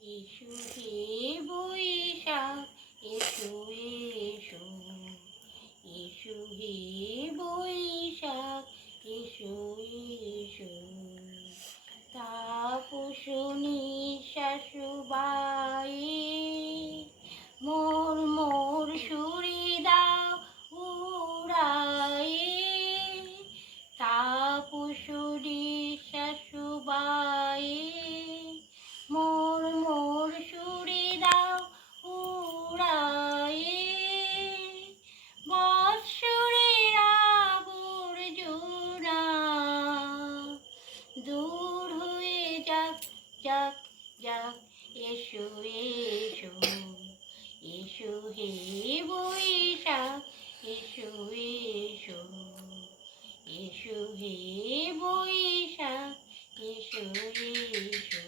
এসো হে বৈশাখ এসো এসো, এসো হে বৈশাখ এসো এসো। তাপসনী শাশুবায়ে মোর মোর সুরি দাও উড়ায়ে। তাপসনী শাশুবায়ে মোর মোর সুরি দাও উড়ায়ে। বৎসরের আবর্জনা দূর হয়ে যাক যাক যাক। এসো এসো, এসো হে বৈশাখ এসো এসো, এসো হে বৈশাখ এসো এসো।